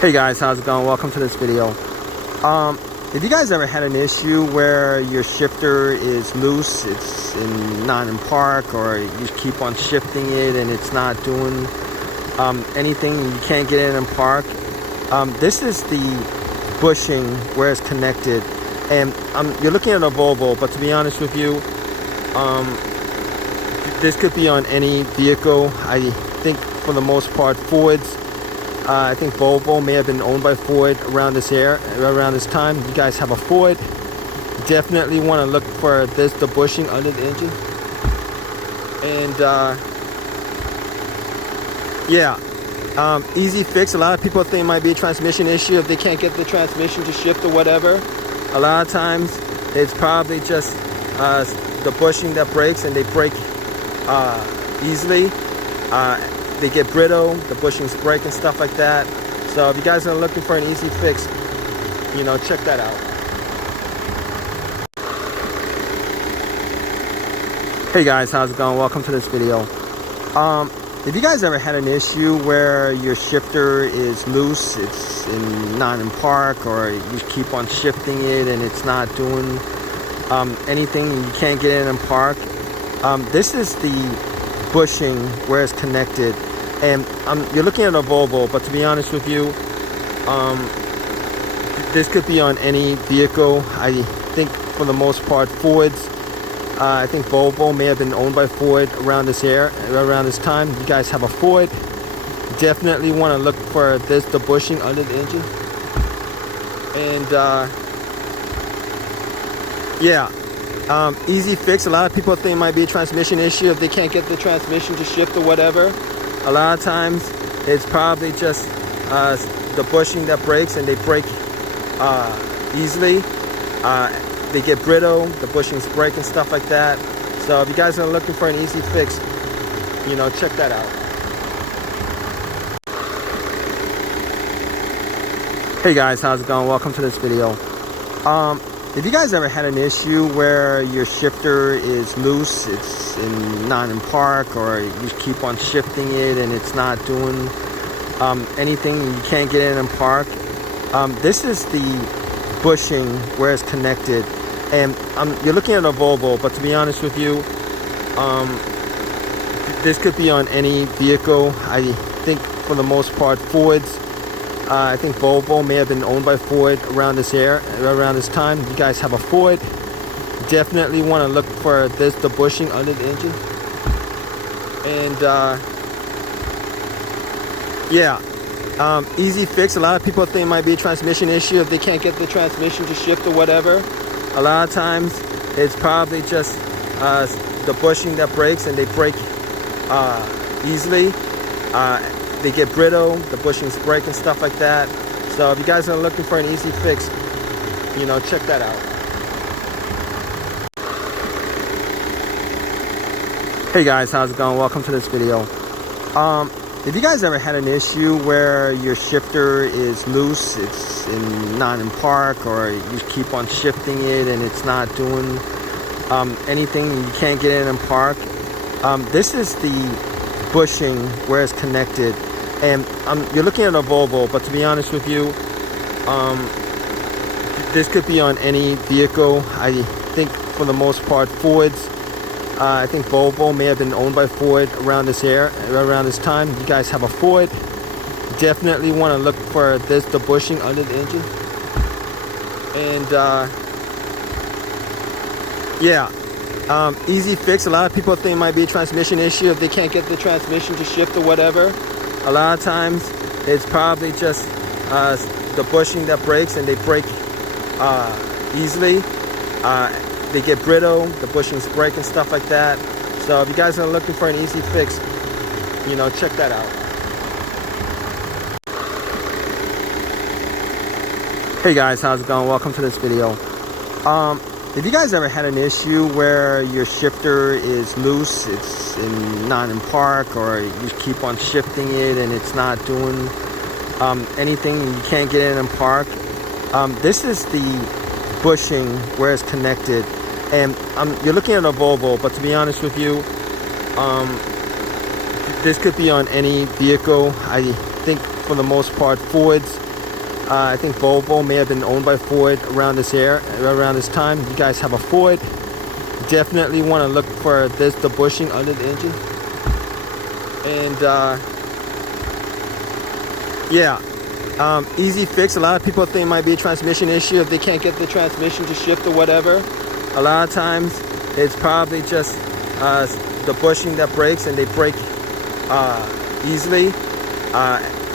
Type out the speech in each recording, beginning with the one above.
Hey guys, how's it going? Welcome to this video. If you guys ever had an issue where your shifter is loose, it's not in park, or you keep on shifting it and it's not doing anything, you can't get it in park, this is the bushing where it's connected. And you're looking at a Volvo, but to be honest with you, this could be on any vehicle. I think for the most part Fords. I think Volvo may have been owned by Ford around this time. You guys have a Ford, definitely want to look for the bushing under the engine. And easy fix. A lot of people think it might be a transmission issue if they can't get the transmission to shift or whatever. A lot of times it's probably just the bushing that breaks, and they break easily. They get brittle, the bushings break and stuff like that. So if you guys are looking for an easy fix, check that out. Hey guys, how's it going? Welcome to this video. If you guys ever had an issue where your shifter is loose, it's not in park, or you keep on shifting it and it's not doing anything, you can't get it in park, this is the bushing where it's connected. And you're looking at a Volvo, but to be honest with you, this could be on any vehicle. I think for the most part Fords. I think Volvo may have been owned by Ford around this time. You guys have a Ford, definitely want to look for the bushing under the engine. And easy fix. A lot of people think it might be a transmission issue if they can't get the transmission to shift or whatever. A lot of times it's probably just the bushing that breaks, and they break easily. They get brittle, the bushings break and stuff like that. So if you guys are looking for an easy fix, check that out. Hey guys, how's it going? Welcome to this video. If you guys ever had an issue where your shifter is loose, it's not in park, or you keep on shifting it and it's not doing anything, you can't get it in park, this is the bushing where it's connected. And you're looking at a Volvo, but to be honest with you, this could be on any vehicle. I think for the most part Fords. I think Volvo may have been owned by Ford around this time. You guys have a Ford, definitely want to look for the bushing under the engine. And easy fix. A lot of people think it might be a transmission issue if they can't get the transmission to shift or whatever. A lot of times it's probably just the bushing that breaks, and they break easily. They get brittle, the bushings break and stuff like that. So if you guys are looking for an easy fix, check that out. Hey guys, how's it going? Welcome to this video. If you guys ever had an issue where your shifter is loose, it's not in park, or you keep on shifting it and it's not doing anything, you can't get it in park, this is the bushing where it's connected. And you're looking at a Volvo, but to be honest with you, this could be on any vehicle. I think for the most part Fords. I think Volvo may have been owned by Ford around this time. You guys have a Ford, definitely want to look for the bushing under the engine. And easy fix. A lot of people think it might be a transmission issue if they can't get the transmission to shift or whatever. A lot of times it's probably just the bushing that breaks, and they break easily. They get brittle, the bushings break and stuff like that. So if you guys are looking for an easy fix, check that out. Hey guys, how's it going? Welcome to this video. If you guys ever had an issue where your shifter is loose, it's not in park, or you keep on shifting it and it's not doing anything, you can't get it in park, this is the bushing where it's connected. And you're looking at a Volvo, but to be honest with you, this could be on any vehicle. I think for the most part Fords. I think Volvo may have been owned by Ford around this time. You guys have a Ford, definitely want to look for the bushing under the engine. And easy fix. A lot of people think it might be a transmission issue if they can't get the transmission to shift or whatever. A lot of times it's probably just the bushing that breaks, and they break easily.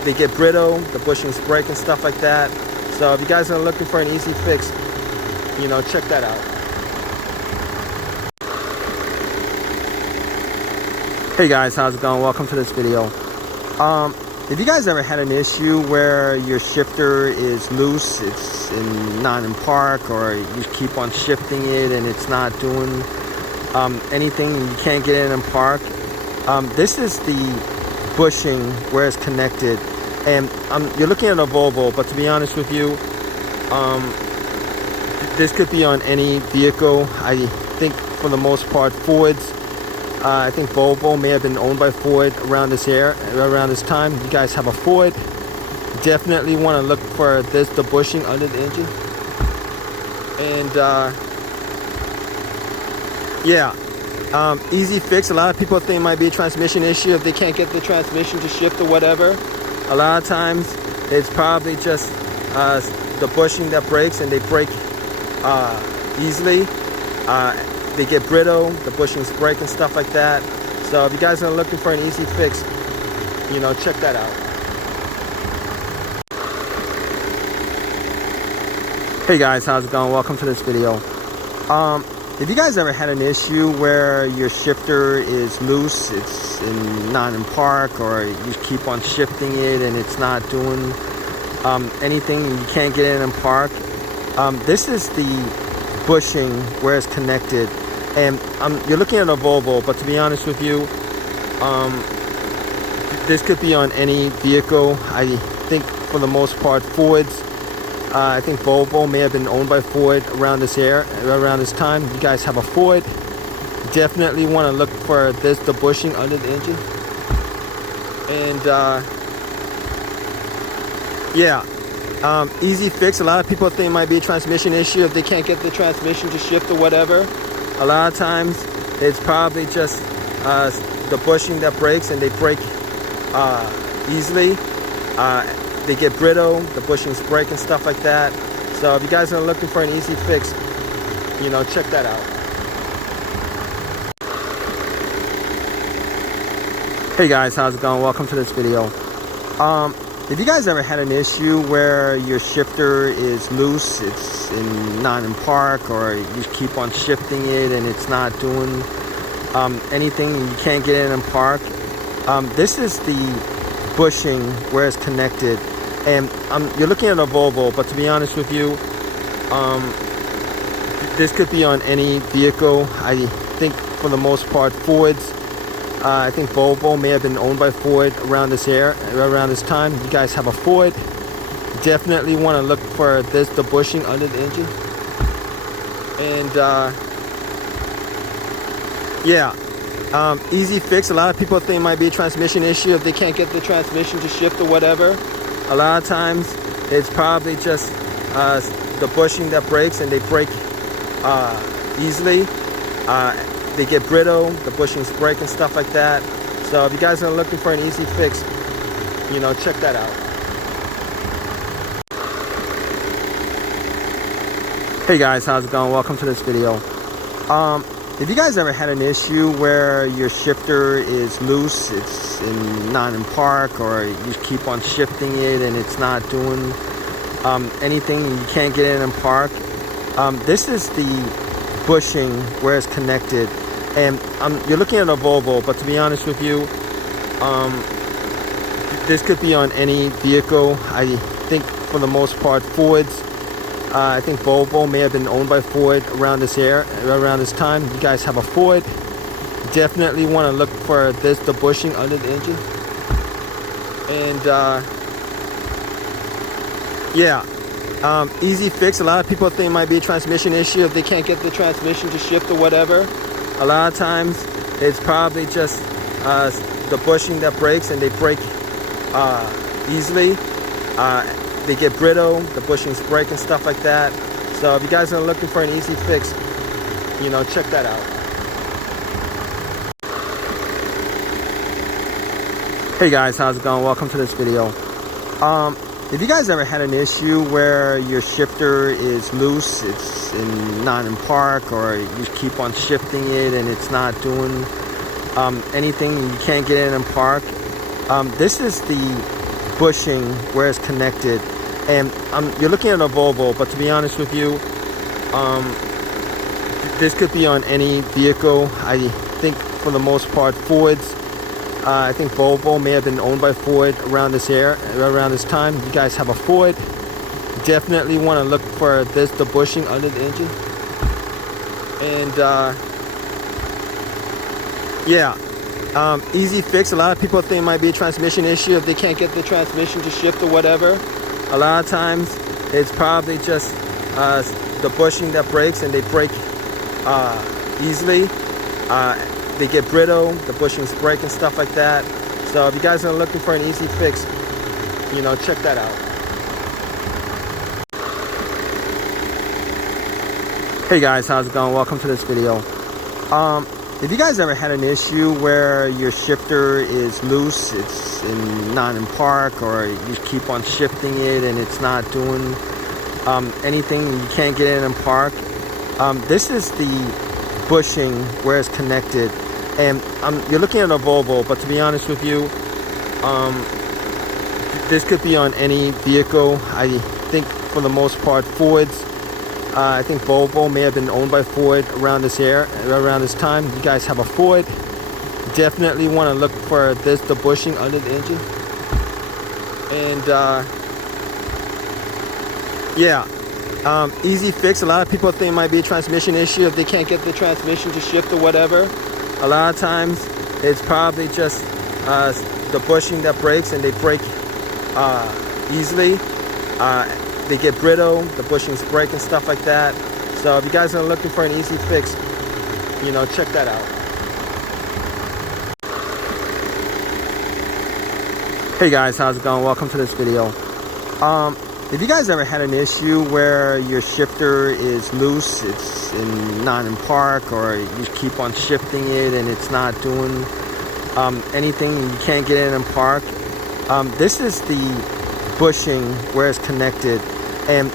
They get brittle, the bushings break and stuff like that. So if you guys are looking for an easy fix, check that out. Hey guys, how's it going? Welcome to this video. If you guys ever had an issue where your shifter is loose, it's not in park, or you keep on shifting it and it's not doing anything, and you can't get it in park, this is the bushing where it's connected. And you're looking at a Volvo, but to be honest with you, this could be on any vehicle. I think for the most part Fords. I think Volvo may have been owned by Ford around this time. You guys have a Ford, definitely want to look for the bushing under the engine. And easy fix. A lot of people think it might be a transmission issue if they can't get the transmission to shift or whatever. A lot of times it's probably just the bushing that breaks, and they break easily. They get brittle, the bushings break and stuff like that. So if you guys are looking for an easy fix, check that out. Hey guys, how's it going? Welcome to this video. If you guys ever had an issue where your shifter is loose, it's not in park, or you keep on shifting it and it's not doing anything, and you can't get it in park, this is the bushing where it's connected. And you're looking at a Volvo, but to be honest with you, this could be on any vehicle. I think for the most part Fords. I think Volvo may have been owned by Ford around this time. You guys have a Ford, definitely want to look for the bushing under the engine. And easy fix. A lot of people think it might be a transmission issue if they can't get the transmission to shift or whatever. A lot of times it's probably just the bushing that breaks, and they break easily. They get brittle, the bushings break and stuff like that. So if you guys are looking for an easy fix, check that out. Hey guys, how's it going? Welcome to this video. If you guys ever had an issue where your shifter is loose, it's not in park, or you keep on shifting it and it's not doing anything, and you can't get it in park, this is the bushing where it's connected. And you're looking at a Volvo, but to be honest with you, this could be on any vehicle. I think for the most part Fords. I think Volvo may have been owned by Ford around this time. You guys have a Ford, definitely want to look for the bushing under the engine. And easy fix. A lot of people think it might be a transmission issue if they can't get the transmission to shift or whatever. A lot of times it's probably just the bushing that breaks, and they break easily. They get brittle, the bushings break and stuff like that. So if you guys are looking for an easy fix, check that out. Hey guys, how's it going? Welcome to this video. If you guys ever had an issue where your shifter is loose, it's not in park, or you keep on shifting it and it's not doing anything, and you can't get it in park, this is the bushing where it's connected. And you're looking at a Volvo, but to be honest with you, this could be on any vehicle. I think for the most part Fords. I think Volvo may have been owned by Ford around this time. You guys have a Ford, definitely want to look for the bushing under the engine. And easy fix. A lot of people think it might be a transmission issue if they can't get the transmission to shift or whatever. A lot of times it's probably just the bushing that breaks, and they break easily. They they get brittle, the bushings break and stuff like that. So if you guys are looking for an easy fix, check that out. Hey guys, how's it going? Welcome to this video. If you guys ever had an issue where your shifter is loose, it's not in park, or you keep on shifting it and it's not doing anything, you can't get it in park, this is the bushing where it's connected. And you're looking at a Volvo, but to be honest with you, this could be on any vehicle. I think for the most part Fords, I think Volvo may have been owned by Ford around this time. If you guys have a Ford, definitely want to look for the bushing under the engine. And easy fix. A lot of people think it might be a transmission issue if they can't get the transmission to shift or whatever. A lot of times it's probably just the bushing that breaks, and they break easily. They get brittle, the bushings break and stuff like that. So if you guys are looking for an easy fix, check that out. Hey guys, how's it going? Welcome to this video. If you guys ever had an issue where your shifter is loose, it's not in park, or you keep on shifting it and it's not doing anything, you can't get it in park, this is the bushing where it's connected. And you're looking at a Volvo, but to be honest with you, this could be on any vehicle. I think for the most part Fords, I think Volvo may have been owned by Ford around this time. If you guys have a Ford, definitely want to look for the bushing under the engine. And easy fix. A lot of people think it might be a transmission issue if they can't get the transmission to shift or whatever. A lot of times it's probably just the bushing that breaks, and they break easily. They get brittle, the bushings break and stuff like that. So if you guys are looking for an easy fix, check that out. Hey guys, how's it going? Welcome to this video. If you guys ever had an issue where your shifter is loose, it's not in park, or you keep on shifting it and it's not doing anything, you can't get it in park, this is the bushing where it's connected. And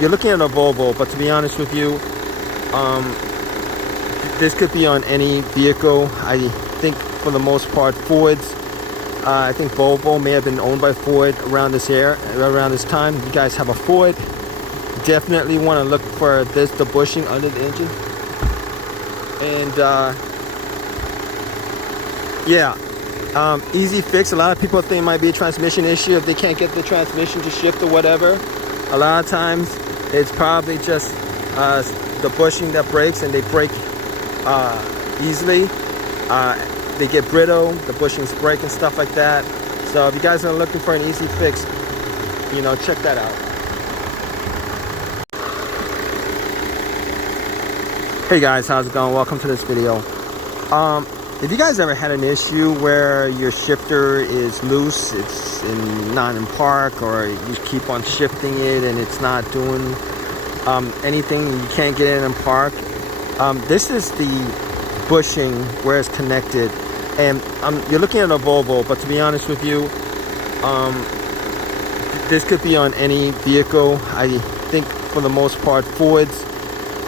you're looking at a Volvo, but to be honest with you, this could be on any vehicle. I think for the most part Fords, I think Volvo may have been owned by Ford around this time. If you guys have a Ford, definitely want to look for the bushing under the engine. And easy fix. A lot of people think it might be a transmission issue if they can't get the transmission to shift or whatever. A lot of times it's probably just the bushing that breaks, and they break easily. They get brittle, the bushings break and stuff like that. So if you guys are looking for an easy fix, check that out. Hey guys, how's it going? Welcome to this video. If you guys ever had an issue where your shifter is loose, it's not in park, or you keep on shifting it and it's not doing anything, you can't get it in park, this is the bushing where it's connected. And you're looking at a Volvo, but to be honest with you, this could be on any vehicle. I think for the most part Fords,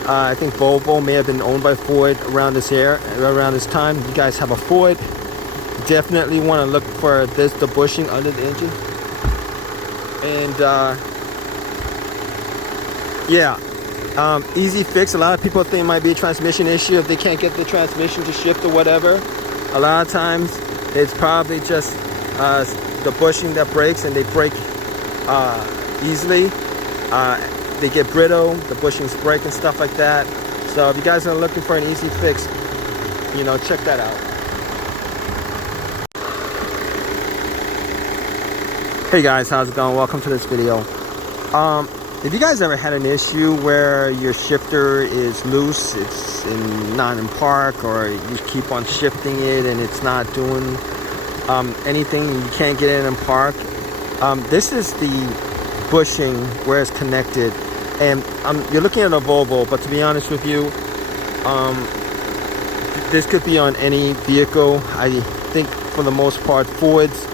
I think Volvo may have been owned by Ford around this time. If you guys have a Ford, definitely want to look for the bushing under the engine. And easy fix. A lot of people think it might be a transmission issue if they can't get the transmission to shift or whatever. A lot of times it's probably just the bushing that breaks, and they break easily. They get brittle, the bushings break and stuff like that. So if you guys are looking for an easy fix, check that out. Hey guys, how's it going? Welcome to this video. If you guys ever had an issue where your shifter is loose, it's not in park, or you keep on shifting it and it's not doing anything, you can't get it in park, this is the bushing where it's connected. And you're looking at a Volvo, but to be honest with you, this could be on any vehicle. I think for the most part, Fords.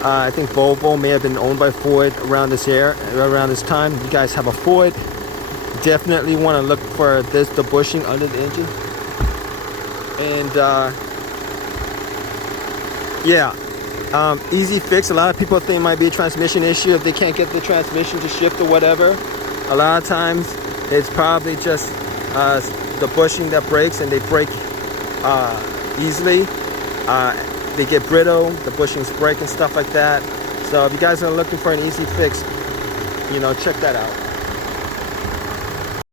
I think Volvo may have been owned by Ford around this time. If you guys have a Ford, definitely want to look for the bushing under the engine. And easy fix. A lot of people think it might be a transmission issue if they can't get the transmission to shift or whatever. A lot of times it's probably just the bushing that breaks, and they break easily. They get brittle, the bushings break and stuff like that. So if you guys are looking for an easy fix, check that out.